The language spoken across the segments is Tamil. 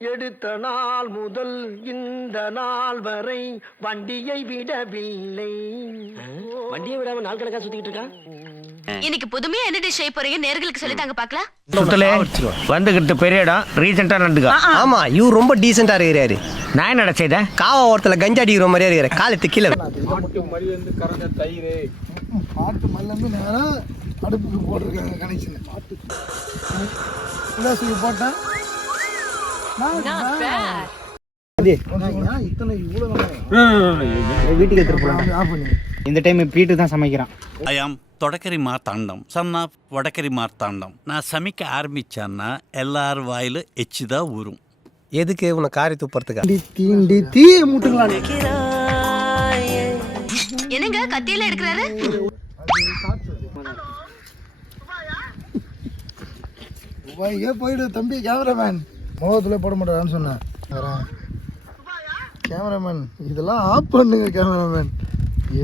எடுத்த நாள் முதல் இந்த நாள் வரை வண்டியை விடவில்லை. வண்டியை விடாம நாள் கணக்கா சுத்திட்டு இருக்கான். இன்னைக்கு புதுமையா என்ன டிஷ் செய்ய போறீங்க நேர்களுக்கு சொல்லி தாங்க பாக்கலாம். சுத்தலே வந்துகிட்டு பெரிய இடம் ரீசெண்டா நடந்துக்கா. ஆமா இவர் ரொம்ப டீசெண்டா இருக்கிறாரு. நான் என்னடா செய்தேன்? காவா ஓரத்துல கஞ்சா அடிக்கிற மாதிரியா இருக்கிற காலத்து கீழே. மாட்டு மல்லி வந்து கறந்த தயிர், மாட்டு மல்லி வந்து நேரா அடுப்புக்கு போட்டிருக்காங்க கனெக்ஷன். மாட்டு போட்டேன் வீட்டுக்கு எடுத்துட்டு இந்த டைம் வீட்டுக்கு தான் சமைக்கிறான். ஐயாம் தொடக்கரி மார்த்தாண்டம் சன்னா வடக்கரி மார்த்தாண்டம். நான் சமைக்க ஆரம்பிச்சேன்னா எல்லாரும் வாயில எச்சுதான் ஊறும். எதுக்கு உன்னை காரி துப்புறதுக்கு? தீண்டி தீய மூட்டுக்கலாம். என்னங்க கத்தியில எடுக்கிறாரு? போயிடு தம்பி கேமராமேன். முகத்துல போட மாட்டான்னு சொன்னேன். கேமராமேன் இதெல்லாம் ஆஃப் பண்ணுங்க கேமராமேன்.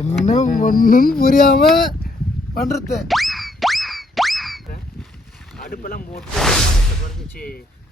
என்ன ஒன்றும் புரியாம பண்றது. அடுப்பெல்லாம் போட்டு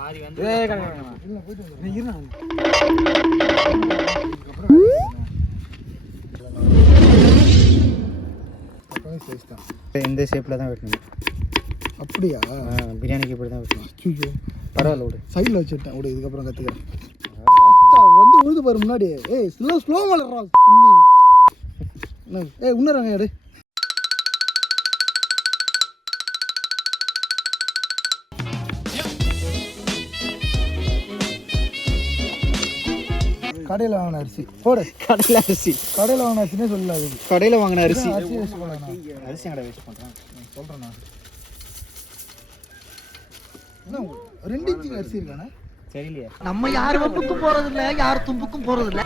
பாதி வந்து இந்த ஷேப்ல தான் வெட்டணும். அப்படியா? பிரியாணிக்கு இப்படி தான் வெட்டணும். ஐயோ பரவாயில்ல விடு, சைடில் வச்சுட்டேன் விடு, இதுக்கப்புறம் கற்றுக்கிறேன். வந்து உழுது பாரு முன்னாடி. ஏய் ஸ்லோ வளர்றா சுண்ணி. ஏய் உன்னறாங்க எடு. கடையில் வாங்கின அரிசி போடு. கடையில் அரிசி, கடையில் வாங்கின அரிசினே சொல்லல. அது கடையில் வாங்கின அரிசி. அரிசி வேஸ்ட் பண்ணலாம். அரிசி கடை வேஸ்ட் பண்ணுறேன் சொல்கிறேன் நான். என்ன 2 இன்ச்சு அரிசி இருக்கானே? சரியில்லையா? நம்ம யார் வம்புக்கும் போறது இல்ல, யார் தும்புக்கும் போறது இல்ல.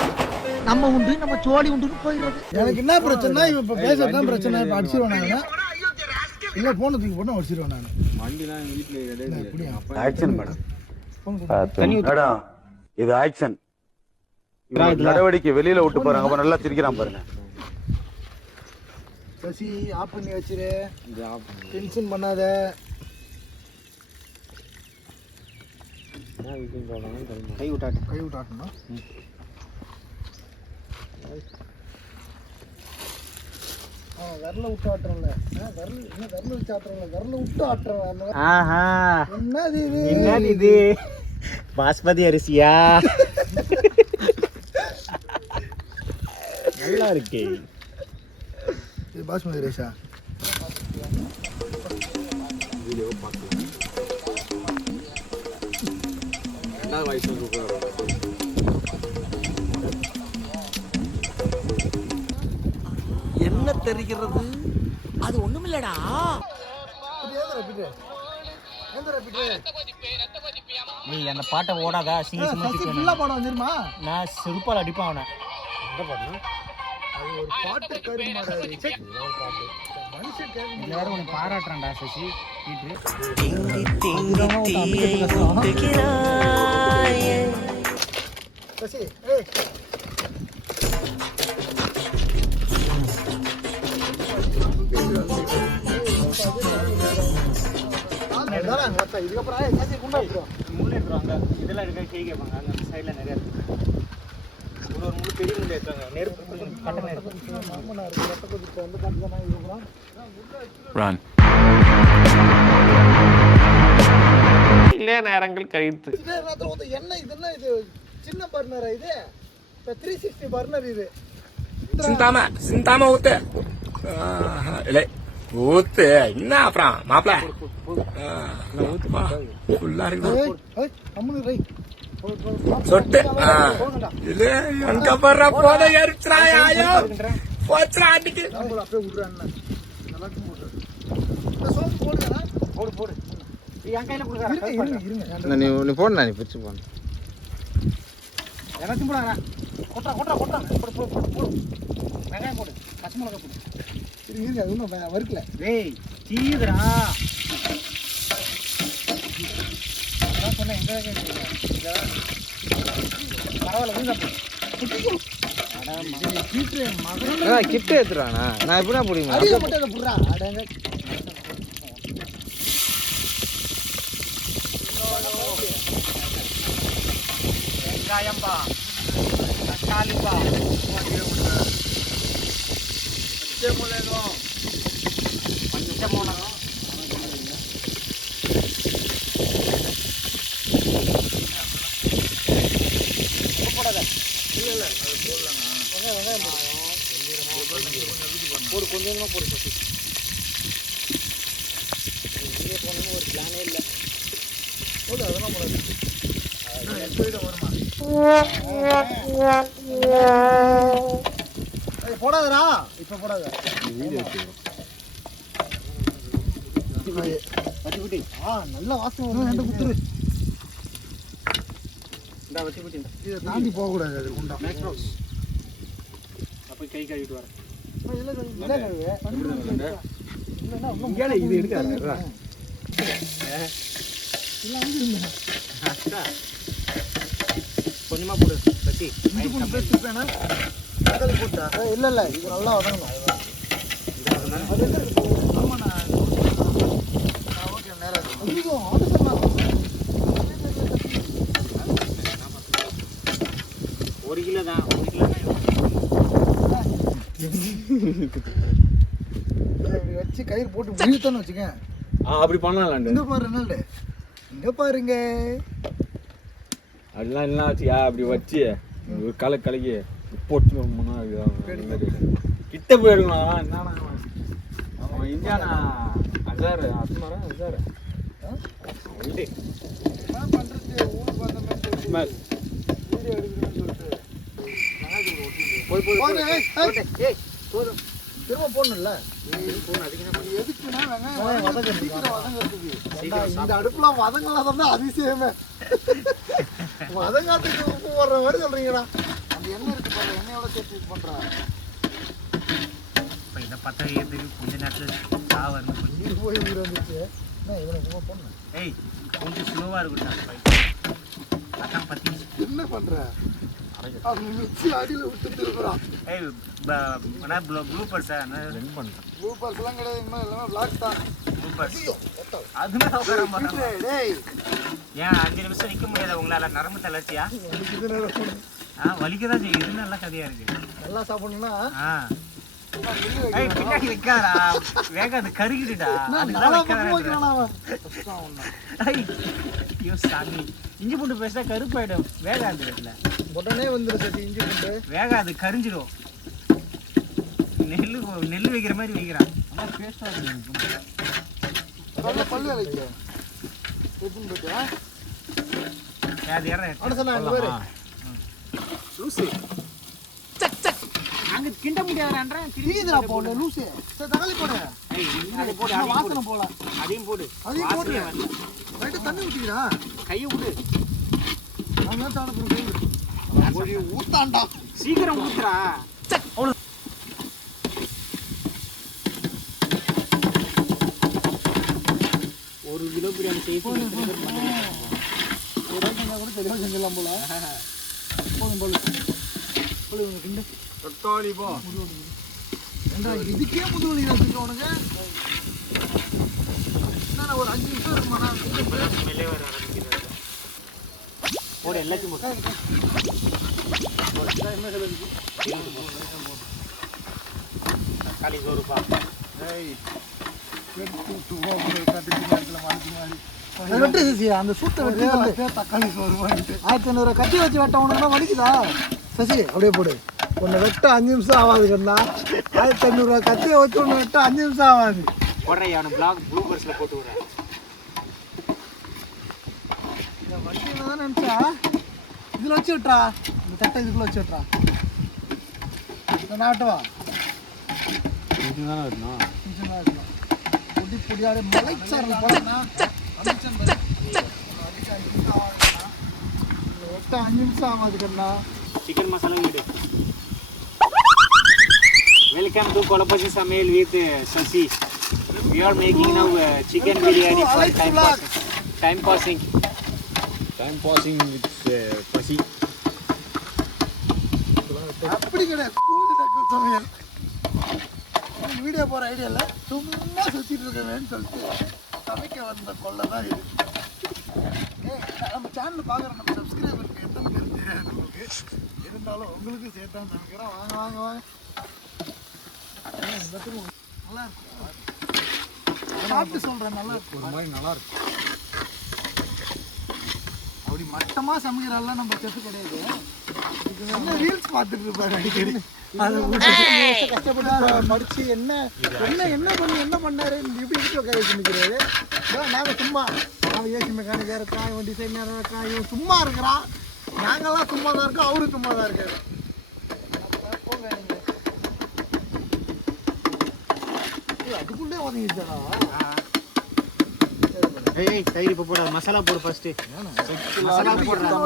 நம்ம உண்டு நம்ம சோழி உண்டுன்னு போயிடுறது. எனக்கு என்ன பிரச்சனை, இவன் இப்போ பேசதான் பிரச்சனை. இப்போ அடிச்சிருவேன் நான். இல்லை போன தூக்கி போட்டு அடிச்சிருவேன் நான். ஆக்ஷன் மேடம், இது ஆக்ஷன். நடவடிக்கை வெளியில விட்டு போறாங்க. அப்ப நல்லா சிரிக்கிறான் பாருங்க. சசி ஆஃப் பண்ணி வச்சிரு, டென்ஷன் பண்ணாத. கை விட்டாட்டு விட்டாட்டணும். விரல விட்டு ஆட்டுறல, விரல வச்சு ஆட்டுறல, விரல விட்டு ஆட்டுறேன். ஆஹா, என்னது இது? என்னது இது? பாஸ்மதி அரிசியா? நல்லா இருக்கே. இது பாஸ்மதி ரைஸா? என்ன தெரிகிறது? அது ஒண்ணுமில்லடா. நீ அந்த பாட்டை ஓடாதா? பாடம் வந்துருமா? நான் செருப்பால் அடிப்பான் அவனை. அது ஒரு பாட்டு கருமாறாரு. மனுஷன் கேட்க உனக்கு பாராட்டுறான்டா சசி. சசி ஏய் இதுக்கப்புறம் முன்னேற்றுவாங்க. இதெல்லாம் இருக்க கை கேட்பாங்க. அந்த சைடில் நிறைய இருக்கு. ஒரு முழு பெரிய முள்ளு ஏற்றுவாங்க. நெருப்பு கட்டணம் இருக்கு. நேரங்கள் கழித்து என்ன இதெல்லாம் இது சின்ன பர்னரா? இது 360 பர்னர். இது சிந்தாம ஊத்து இல்லை ஊத்து. என்ன அப்புறம் மாப்பிள ஊத்துமா ஃபுல்லா இருக்கு சொட்டு. இது எங்க படுற போத எரிச்சுறாயோ போச்சுரா அன்னைக்கு. போடு. என் கையில் கொடுக்குறேன். நீ போன நீ பிரிச்சு போன எல்லாத்தையும் போடாங்க. கொட்டா போடு. வெங்காயம் போடு, பச்சை மிளகா போடு. இருங்க அது இன்னும் வறுக்கல. டேய் சீதுரா. அதான் சொன்னேன் எங்க பரவாயில்ல. கிட்ட ஏத்துறானா? நான் எப்படின்னா புரியுமா? அடிக்க மட்டும் அதை புடுறா. அடங்க வெங்காயம்பா, தக்காளிப்பா, பச்சை மிளகாய், போடு கொஞ்சமா போடு சசி. இங்கே போகணும்னு ஒரு பிளானே இல்லை. போது அதெல்லாம் போடாது. போடாதடா இப்ப போடாத. நல்ல வாசம் வரும். ரெண்டு குத்துரு. இந்த வச்சு விட்டு இதை தாண்டி போக கூடாது. அது குண்டா மேக்ரோஸ். அப்ப கை கழுவிட்டு வரேன். இது எடுக்காத. கொஞ்சமா போடு சசி. இல்ல இல்ல இது நல்லா வதங்கணும். ஒரு கிலோ தான், ஒரு கிலோ தான். இப்படி வச்சு கயிறு போட்டு விழுத்தோன்னு வச்சுக்க. அப்படி பண்ணலாம். இங்க பாரு ரெனால்டு, இங்க பாருங்க. அதெல்லாம் என்ன ஆச்சுயா அப்படி வச்சு ஒரு கலக்கி போட்டு கிட்ட போய் எடுக்கலாம். என்னன்னா அவன் இந்தியானா அஞ்சாறு அசுமாரா அஞ்சாறு திரும்ப போடணும்ல. எதுக்குன்னா இந்த அடுப்புல வதங்கலாம் தான் அதிசயமே. வதங்காத்துக்கு உப்பு போடுற மாதிரி சொல்றீங்கடா. அந்த எண்ணெய் இருக்கு பாரு, எண்ணெயோட சேர்த்து இது பண்றா. இப்போ இதை பற்ற வைக்கிறதுக்கு கொஞ்ச நேரத்தில் சாவரம் நீர் போய் உயிர் வந்துச்சு. இவனை சும்மா போடணும். ஏய் கொஞ்சம் ஸ்லோவாக இருக்கட்டும். அதான் பற்றி என்ன பண்ற? அவன் மிக்சி அடியில் விட்டுட்டு இருக்கிறான். ஏய் ப்ளூபர்ஸ் ரெண்டு பண்ணுறேன். ப்ளூபர்ஸ்லாம் கிடையாது, இனிமேல் எல்லாமே பிளாக் தான். ப்ளூபர்ஸ் அதுமே உட்கார மாட்டாங்க. டேய் ஏன் 5 நிமிஷம் நிற்க முடியாத உங்களால்? நரம்பு தளர்ச்சியா? வலிக்க தான் செய்யும். இது நல்ல கதையாக இருக்குது. நல்லா சாப்பிடணும்னா ஏய் பின்னாடி வைக்காதா, வேகாது கருகிடுடா. ஐயோ சாமி, இஞ்சி பூண்டு பேசினா கருப்பாயிடும். வேகாது வீட்டில் உடனே வந்துடும் சரி. இஞ்சி பூண்டு வேகாது, கரிஞ்சிடும். நெல் வைக்கிற மாதிரி வைக்கிறான். ஆனால் பேஸ்டாக இருக்கு. பல்லு வேலைக்கு எடுத்துன்னு போயிட்டு அது அவனை சொன்னா அங்கே பேர் லூசு அங்கே கிண்ட முடியாதுன்றேன். தீதுரா போடல லூசு. சரி தக்காளி போடு. அதை போடு, வாசனை போல. அதையும் போடு. அதையும் போடு. ரைட்டு தண்ணி ஊற்றிக்கிறா. கையை விடு. நான் தான் சாப்பிட போகிறேன். ஊத்தாண்டா சீக்கிரம் ஊத்துறா. அவ்வளோ ஒரு கிலோ பிரியாணி செய்ய கூட தெளிவாக செஞ்சிடலாம் போல. போதும் போல கிண்டு தக்காளி போ. இதுக்கே முதுவலி வச்சுக்க உனக்கு. ஒரு 5 நிமிஷம் இருக்குமாண்ணா? ஸ்மெல்லே வர ஆரம்பிக்கிறது. போடு எல்லாத்தையும் போடு. தக்காளி சோறுப்பா. வெட்டு சசி, அந்த சூட்டை வெட்டி தக்காளி சோறு 1500 கட்டி வச்சு வெட்ட உனக்குன்னா வலிக்குதா சசி? அப்படியே போடு. ஒன்று வெட்ட 5 நிமிஷம் ஆகாது கண்ணா. 1500 கத்தியை வச்சு ஒன்று வெட்ட 5 நிமிஷம் ஆகாது. போடுறேன் அவனை பிளாக் ப்ளூபர்ஸில் போட்டு விடுறேன். இந்த வண்டியில் தான் நினச்சா இதில் வச்சு விட்றா. இந்த தட்டை இதுக்குள்ளே வச்சு விட்றா. இந்த நாட்டுவா கொஞ்சம் தான் இருக்கணும். பொடி பொடியாடு மலைச்சாரல் போடனா 5 நிமிஷம் ஆகாது கண்ணா. சிக்கன் மசாலா வீடு. வெல்கம் டு கொலப்பசி சமையல் with Sasi. We are making now chicken biryani for time passing. Time passing with பசி. அப்படி கிடையாது. கூலி டக்கல் சமையல். வீடியோ போகிற ஐடியா இல்லை, சும்மா சுற்றிட்டு இருக்கவேன்னு சொல்லிட்டு சமைக்க வந்த கொள்ள தான் இது. நம்ம சேனல் பார்க்குற நம்ம சப்ஸ்கிரைபருக்கு எத்தனை பேர் தெரியாது. சாப்பிட்டாலும் உங்களுக்கு சேர்த்தான் சமைக்கிறோம். வாங்க வாங்க வாங்க. நல்லா இருக்கு. சாப்பிட்டு சொல்றேன், நல்லா இருக்கு. ஒரு மாதிரி நல்லா இருக்கு. அப்படி மட்டமா சமைக்கிறாள் நம்ம செத்து கிடையாது. ரீல்ஸ் பார்த்துட்டு இருப்பாரு அடிக்கடி. கஷ்டப்பட்டு மடிச்சு என்ன பண்ணாரு எப்படி நிற்கிறாரு. நாங்க சும்மா அவன் ஏசி மெக்கானிக்கா இருக்கான், இவன் டிசைனரா இருக்கான், இவன் சும்மா இருக்கிறான். நாங்கெல்லாம் சும்மா தான் இருக்கோம், அவரு சும்மா தான் இருக்காரு. போங்க நீங்க அதுக்குள்ளே உதங்கிச்சாரா. ஏய் தயிர் இப்போ போட மசாலா போடு ஃபர்ஸ்ட். மசாலா போடுறோம்.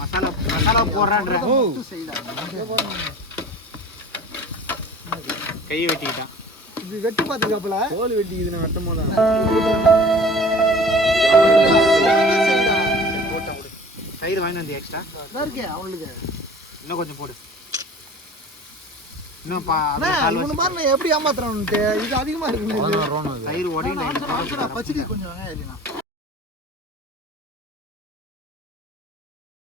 மசாலா போடுறான்ற. கை வெட்டிக்கிட்டான். இது வெட்டி பார்த்துக்காப்புல தோல் வெட்டிக்குது நான் வெட்டும் போது தயிர் வாங்கி வந்து எக்ஸ்ட்ரா இருக்கே அவங்களுக்கு. இன்னும் கொஞ்சம் போடு. இன்னும் எப்படி ஏமாத்துறான்ட்டு இது அதிகமா இருக்கு. தயிர் உடனே பச்சடி கொஞ்சம் வெங்காயம் இல்லைனா